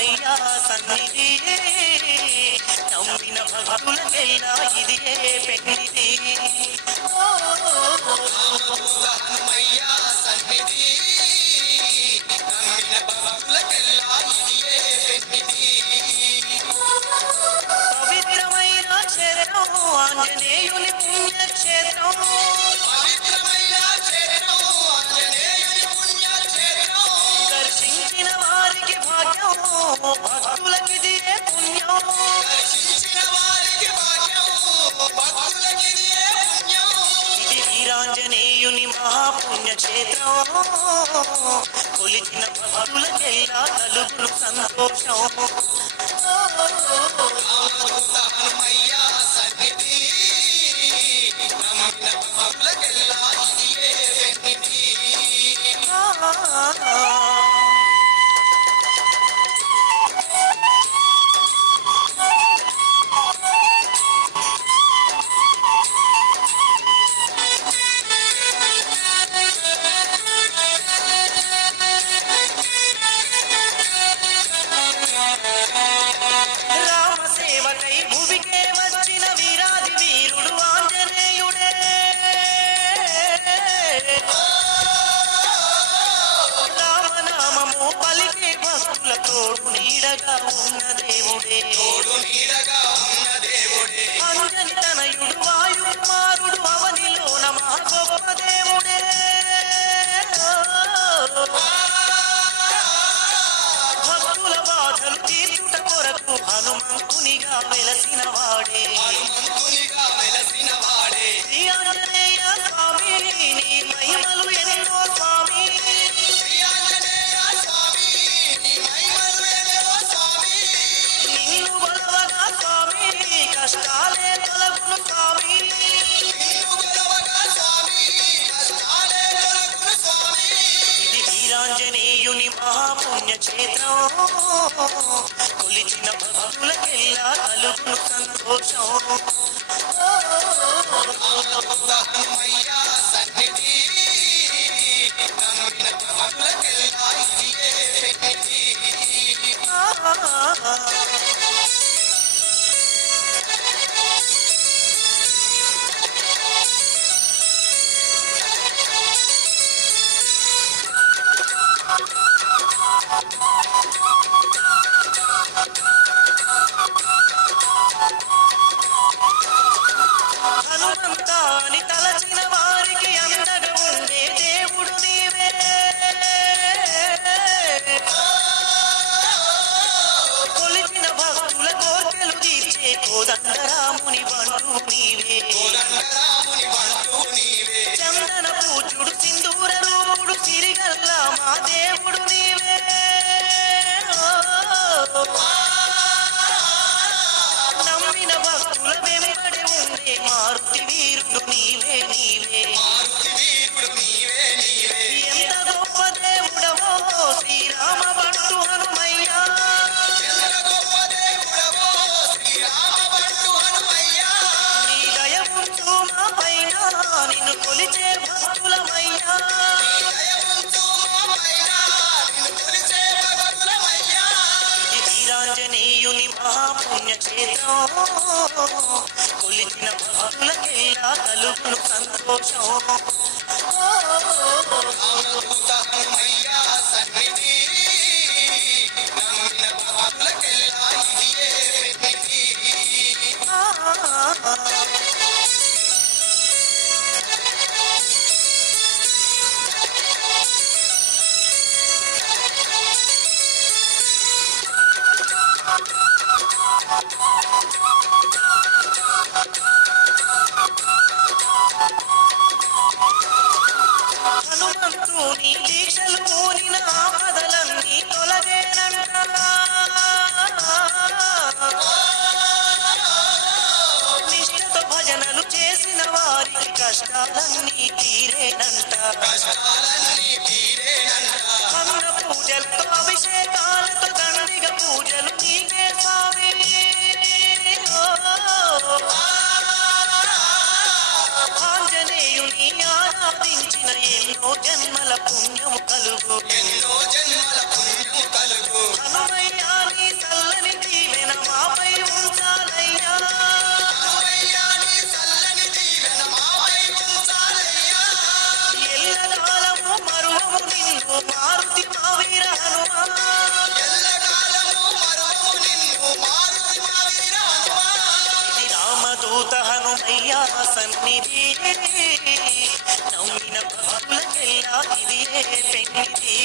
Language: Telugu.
హనుమయ్యా సన్నిధి నమ్మిన భక్తులకెల్లా ఇదియే పెన్నిధి హనుమయ్యా సన్నిధి నమ్మిన భక్తులకెల్లా ఇదియే పెన్నిధి పవిత్రమైన క్షేత్రం ఆంజనేయుని పుణ్యక్షేత్రం దర్శించిన వారికి భాగ్యం భక్తులకిదియే పుణ్యం ఇది వీరాంజనేయుని మహాపుణ్యక్షేత్రం కొలిచిన భక్తులకెల్లా కలుగును సంతోషం హనుమయ్యా సన్నిధి నమ్మిన భక్తులకెల్లా ఇదియే పెన్నిధి రామ సేవకై భువికే వచ్చిన వీరాది వీరుడు ఆంజనేయుడే రామనామము పలికే భక్తుల తోడు నీడగా ఉన్న దేవుడే అంజని తనయుడు వాయుకుమారుడు అవనిలోన మా గొప్ప దేవుడే భక్తుల బాధలు తీర్చుట కొరకు హనుమంతునిగా వెలసిన వాడే శ్రీ ఆంజనేయ స్వామి నీ మహిమలు ఎన్నో స్వామి నిన్ను కొలవగా స్వామి కష్టాలే తొలగును స్వామి ఇది వీరాంజనేయుని మహాపుణ్యక్షేత్రం కొలిచిన భక్తులకెల్లా కలుగును సంతోషం హనుమయ్యా సన్నిధి నమ్మిన భక్తులకెల్లా ఇదియే పెన్నిధి హనుమంతాని తలచిన వారికి అండగా ఉండే దేవుడు నీవే కొలిచిన భక్తుల కోర్కెలు తీర్చే కోదండరాముని బంటు నీవే చందన పూజుడు సింధూర రూపుడు సిరిగల్ల మా దేవుడు నీవే నమ్మిన భక్తుల వెంబడి ఉండే మారుతి వీరుడు నీవే నీవే ఎంత గొప్ప దేవుడవో శ్రీరామ బంటు హనుమయ్యా నీ దయ ఉంచు మా పైన నిన్ను కొలిచే భక్తులమయ్యా ఇది వీరాంజనేయుని మహాపుణ్యక్షేత్రం కొలిచిన భక్తులకెల్లా కలుగును సంతోషం హనుమయ్యా సన్నిధి నమ్మిన భక్తులకెల్లా ఇదియే పెన్నిధి హనుమంతుని దీక్షలు పూనిన ఆపదలన్నీ తొలగేనంట నిష్ఠతో భజనలు చేసిన వారికి కష్టాలన్నీ తీరేనంట అన్న పూజలతో అభిషేకాలతో దండిగ పూజలు నీకే స్వామి ఆంజనేయుని ఆరాధించిన ఎన్నో జన్మల పుణ్యము కలుగు హనుమయ్య సన్నిధి నమ్మిన భక్తులకెల్లా ఇదియే పెన్నిధి